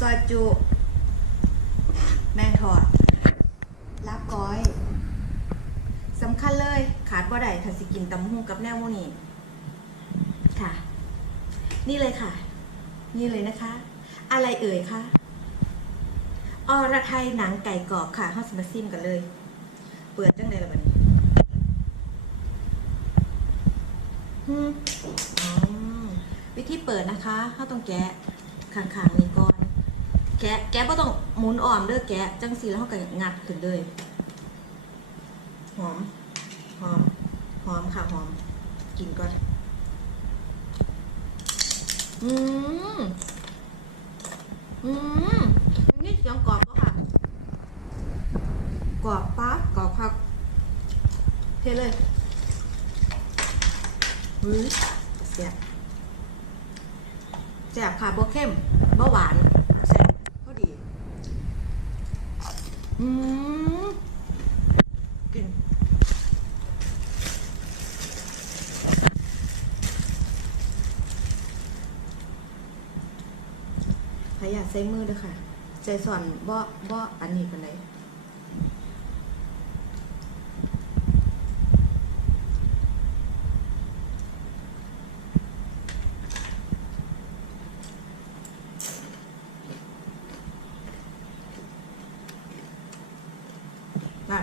ซอจุ แมงทอดลาบก้อย สำคัญเลยขาดบ่ได้ถ้าสิกินตำหูกับแนวโมนี่ค่ะ นี่เลยค่ะ นี่เลยนะคะ อะไรเอ่ยคะอรไทยหนังไก่กรอบค่ะห้าสิมาซิมกันเลย เปิดจังเลยละบัดนี้วิธีเปิดนะคะเขาต้องแกะข้างๆนี้ก่อน แกะแกะก็ต้องหมุนอ่อมเด้อแกะจังสีแล้วเขาก็งัดขึ้นเลยหอมหอมหอมค่ะหอม กินก่อน อืมอืมนี่เสียงกรอบปะค่ะกรอบปั๊บกรอบครับเทเลยหือเสียบแซ่บค่ะบ่เข้มบ่หวาน ดีอืมกินขยันใส่มือด้วยค่ะ ใจสอนบ่บ่อันนี้กันไหนได้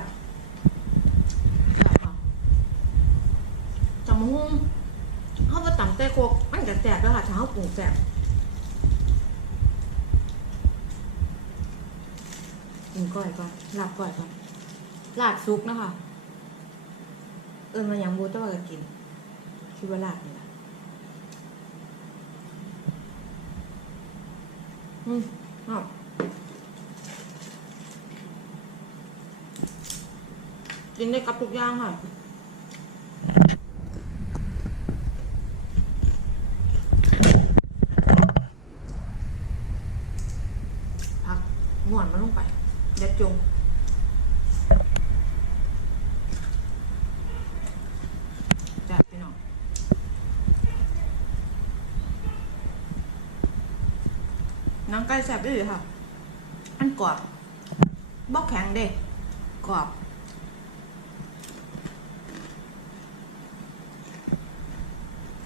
ได้ค่ะจำหุ้งเขาก็ตำแต่โคก มันจะแสบแล้วค่ะถ้าปรุงแสบกินก้อยก่อนลาบก้อยก่อนลาบซุกนะคะ เอิญมายังบูแต่ว่ากิน คิดว่าลาบนี่แหละอืมเอากินได้กับทุกอย่างค่ะ พักห มวนมันลงไปเด็ดจงจัดไปหน่อยหนังไก่แซ่บด้วยค่ะอันกรอบบอกแข็งเด้กรอบ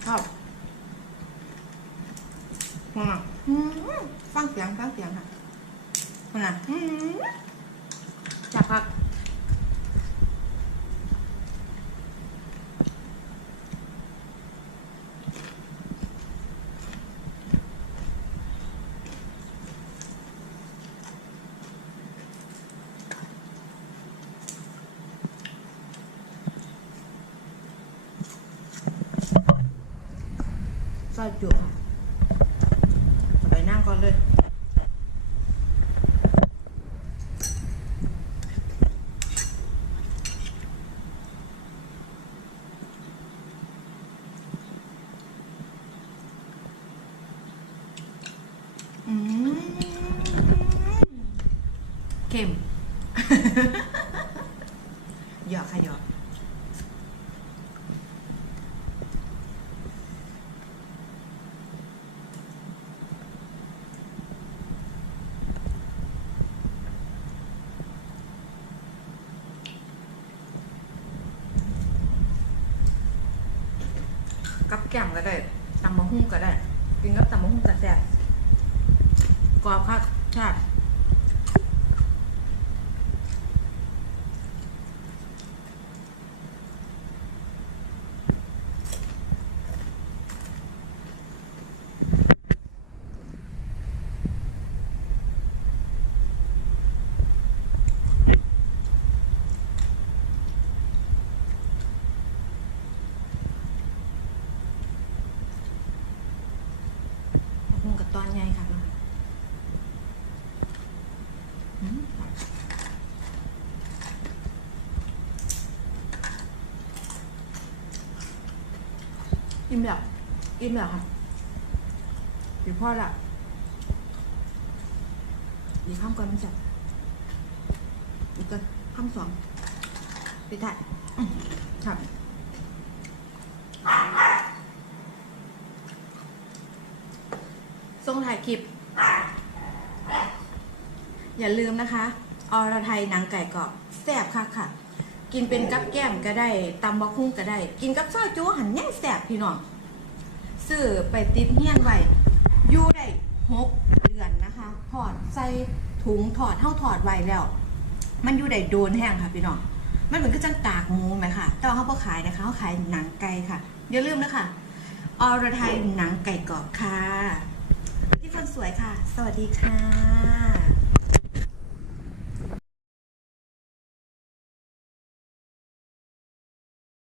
ครับอืมฟังเสียงฟังเสียงค่ะ นั่นน่ะอืมจับพักซอยจุค่ะเอาไปนั่งก่อนเลย เค็มหยอกค่ะหยอกกับแก้มก็ได้ตำมะฮุ่งก็ได้ กินกับตำมะฮุ่งก็แซ่บกรอบครับใช่หุงกับ ตอนใหญ่ครับเนาะอิ่มแล้วอิ่มแล้วค่ะพี่พ่อละอีกข้ามก่อนมันจะอีกก่อนข้ามสองไปถ่ายครับ รงถ่ายคลิป อย่าลืมนะคะ อรไทยหนังไก่กรอบแซ่บค่ะค่ะ กินเป็นกับแก้มก็ได้ตำบักหุ่งก็ได้ กินกับซอยจูหันแย่งแซ่บพี่น้องซื้อไปติดเฮียนไว้อยู่ได้หกเดือนนะคะ ถอดใส่ถุงถอดเท่าถอดไว้แล้ว มันอยู่ได้โดนแห้งค่ะพี่น้องมันเหมือนกับจังกากหมูไหมค่ะแต่ว่าเขาขายนะคะเขาขายหนังไก่ค่ะอย่าลืมนะคะอรไทยหนังไก่กรอบค่ะ สวยค่ะ สวัสดีค่ะ